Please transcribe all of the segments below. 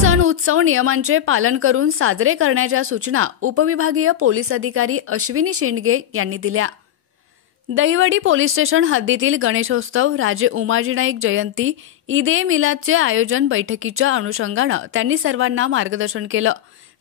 सण उत्सव नियमांचे पालन करून साजरे करण्याच्या सूचना उपविभागीय पोलीस अधिकारी अश्विनी शेंडगे यांनी दिल्या। दहिवडी पोलीस स्टेशन हद्दीतील गणेशोत्सव, राजे उमाजी नाईक जयंती, ईद-ए मिलादचे आयोजन बैठकीच्या अनुषंगाने त्यांनी सर्वांना मार्गदर्शन केलं।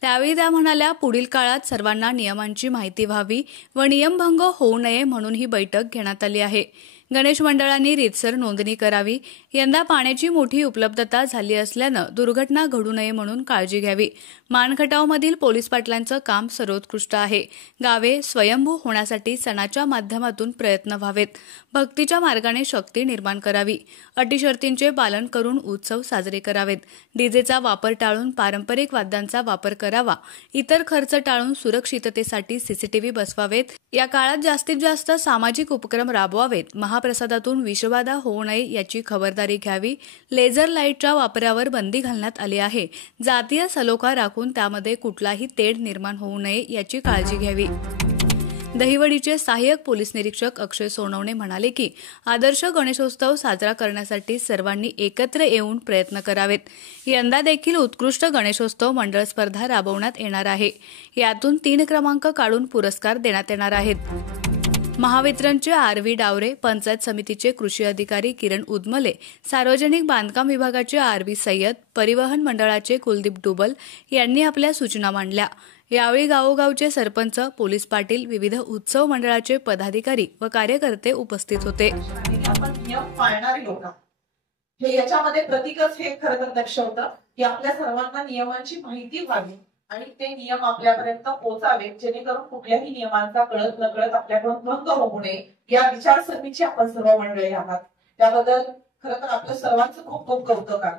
त्यावेळी त्या म्हणाल्या, पुढील काळात सर्वांना नियमांची माहिती व्हावी व नियमभंग होऊ नये म्हणून ही बैठक घेण्यात आली आहे। गणेश मंडळांनी रीतसर नोंदणी करावी। यंदा पाण्याची मोठी उपलब्धता झाली असल्याने दुर्घटना घडू नये म्हणून काळजी घ्यावी। मानखटावमधील पोलीस पाटलांचं काम सर्वोत्कृष्ट आहे। गावे स्वयंभू होण्यासाठी सणाच्या माध्यमातून प्रयत्न व्हावेत। भक्तीच्या मार्गाने शक्ती निर्माण करावी। अटी शर्तींचे पालन करून उत्सव साजरे करावेत। डीजेचा वापर टाळून पारंपरिक वाद्यांचा वापर करावा। इतर खर्च टाळून सुरक्षिततेसाठी सीसीटीव्ही बसवावेत। या काळात जास्तीत जास्त सामाजिक उपक्रम राबवावेत। महाप्रसादातून विषबाधा होऊ नये याची खबरदारी घ्यावी। लेझर लाईटच्या वापरावर बंदी घालण्यात आली आहे। जातीय सलोखा राखून त्यामध्ये कुठलाही तेढ निर्माण होऊ नये याची काळजी घ्यावी। दहिवडीचे सहाय्यक पोलीस निरीक्षक अक्षय सोनवणे म्हणाले की आदर्श गणेशोत्सव साजरा करण्यासाठी सर्वांनी एकत्र येऊन प्रयत्न करावेत। यंदा देखील उत्कृष्ट गणेशोत्सव मंडळ स्पर्धा राबवण्यात येणार आहे। यातून 3 क्रमांक काढून पुरस्कार देण्यात येणार आहेत। महावितरणचे आर.व्ही. डावरे, पंचायत समितीचे कृषी अधिकारी किरण उदमले, सार्वजनिक बांधकाम विभागाचे आर.व्ही. सय्यद, परिवहन मंडळाचे कुलदीप डुबल यांनी आपल्या सूचना मांडल्या। यावेळी गावोगावचे सरपंच, पोलीस पाटील, विविध उत्सव मंडळाचे पदाधिकारी व कार्यकर्ते उपस्थित होते। आपण नियम पाळणारे लोक हे याच्यामध्ये प्रतीकच हे खरं तर दर्शवतं की आपल्या सर्वांना नियमांची माहिती व्हावी आणि ते नियम आपल्यापर्यंत पोहोचावेत, जेणेकरून कुठल्याही नियमांचा कळत नकळत आपल्याकडून भंग होऊ नये या विचारसरणीची आपण सर्व मंडळी आहात। त्याबद्दल खरं तर आपल्या सर्वांचं खूप खूप कौतुक आहे।